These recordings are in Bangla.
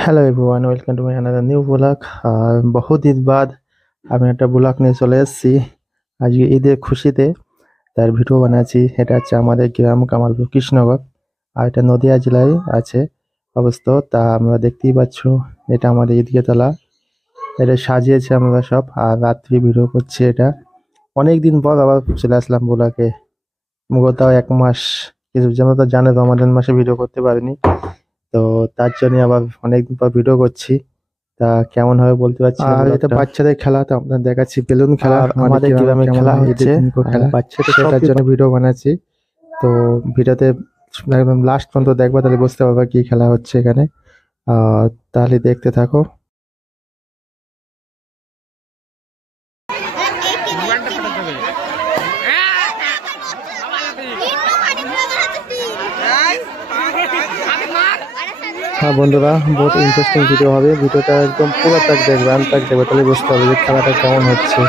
Hello everyone, welcome to my another new blog. বহুদিন বাদ আমি একটা ব্লগ নিয়ে চলে এসেছি আজকে ঈদের খুশিতে। তার ভিডিও বানাচ্ছি। এটা হচ্ছে আমাদের গ্রাম কামালপুর কৃষ্ণনগর, আর এটা নদিয়া জেলায় আছে অবস্থিত। তা আমরা দেখতেই পাচ্ছ, এটা আমাদের ঈদগাহ তলা। এটা সাজিয়েছে আমরা সব, আর রাত্রি ভিডিও করছি। এটা অনেক দিন পর আবার চলে আসলাম ব্লগে। তাও 1 মাস, কিছু যেন তো জানো রমাদান মাসে ভিডিও করতে পারিনি, তো তার জন্য আবার অনেকদিন পর ভিডিও করছি। তা কেমন হবে বলতে পারছি না। আর এটা বাচ্চাদের খেলা, তো আপনাদের দেখাচ্ছি বেলুন খেলা। আমাদের গ্রামে খেলা হচ্ছে খেলা বাচ্চাদের, তার জন্য ভিডিও বানাচ্ছি। তো ভিডিওতে একদম লাস্ট পর্যন্ত দেখবা, তাহলে বুঝতে পারবা কি খেলা হচ্ছে এখানে। তাহলে দেখতে থাকো। হ্যাঁ বন্ধুরা, বহুত ইন্টারেস্টিং ভিডিও হবে। ভিডিওটা একদম পুরো তাক দেখবে, আনতাক দেখবে, তাহলে বুঝতে হবে যে খেলাটা কেমন হচ্ছে।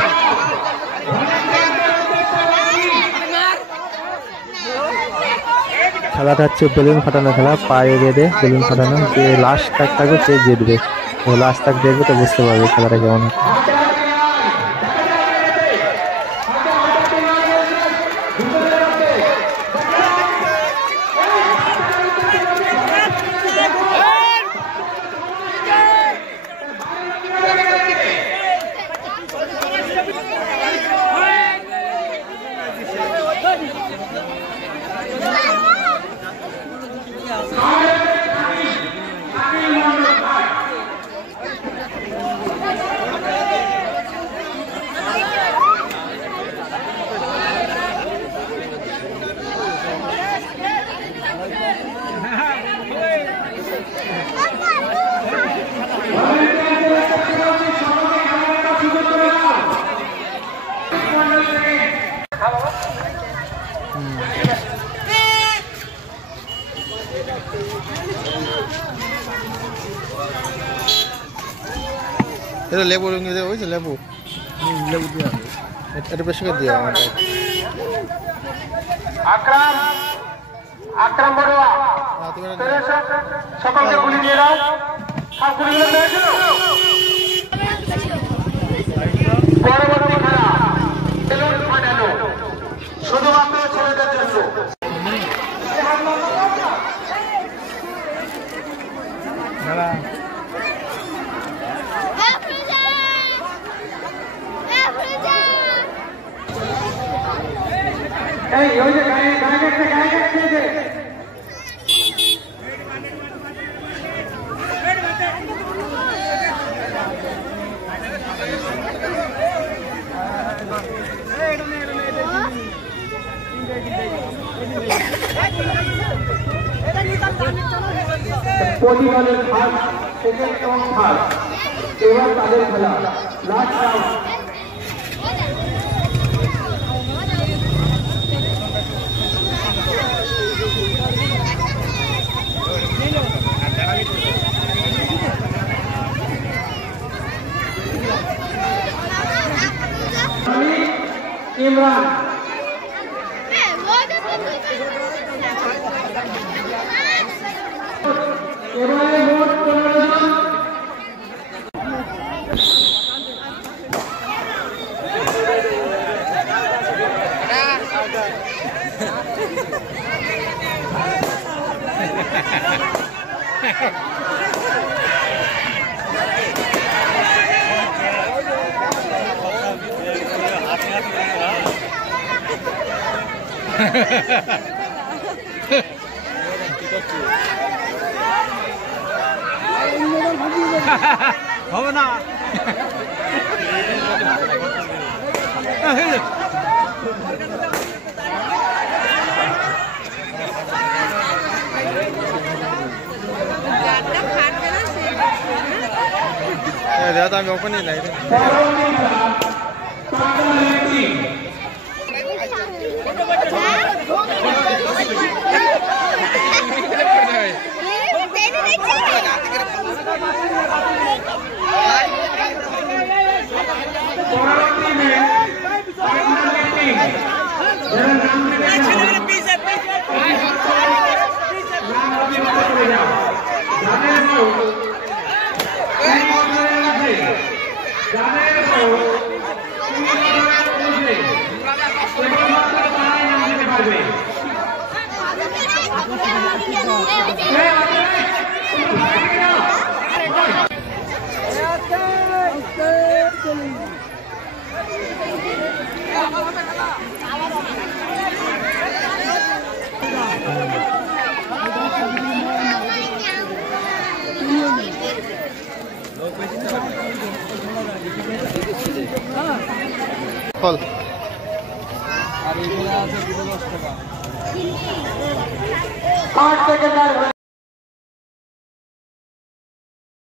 খেলাটা হচ্ছে বেলুন ফাটানো খেলা, পায়ে বেঁধে বেলুন ফাটানো। যে লাস্ট তাক থাকবে সে জিতবে। তো লাস্ট তাক দেখবে তো বুঝতে পারবে খেলাটা কেমন হচ্ছে। এটা লেবু রঙিয়ে দেওয়া হয়েছে, লেবু লেবু দিয়ে এটা বেশি করে দিয়ে আমাদের। আকরাম আকরাম বড়ুয়া সকলকে গুলি দিয়ে দাও। সব গুলিগুলো পেয়েছিল। পরবর্তী খেলা বেলুন ফাটানো, শুধুমাত্র ছেলেদের জন্য। এই ওই যে গায়ে কাটছে প্রতিবাদের ফার্স্ট, সেকেন্ড এবং থার্ড। এবার তাদের খেলা লাস্ট রাউন্ড। ইমরান এবারে মোট 15 জন। হবে না। আমি ওখানে নাই। Please, fall 8 second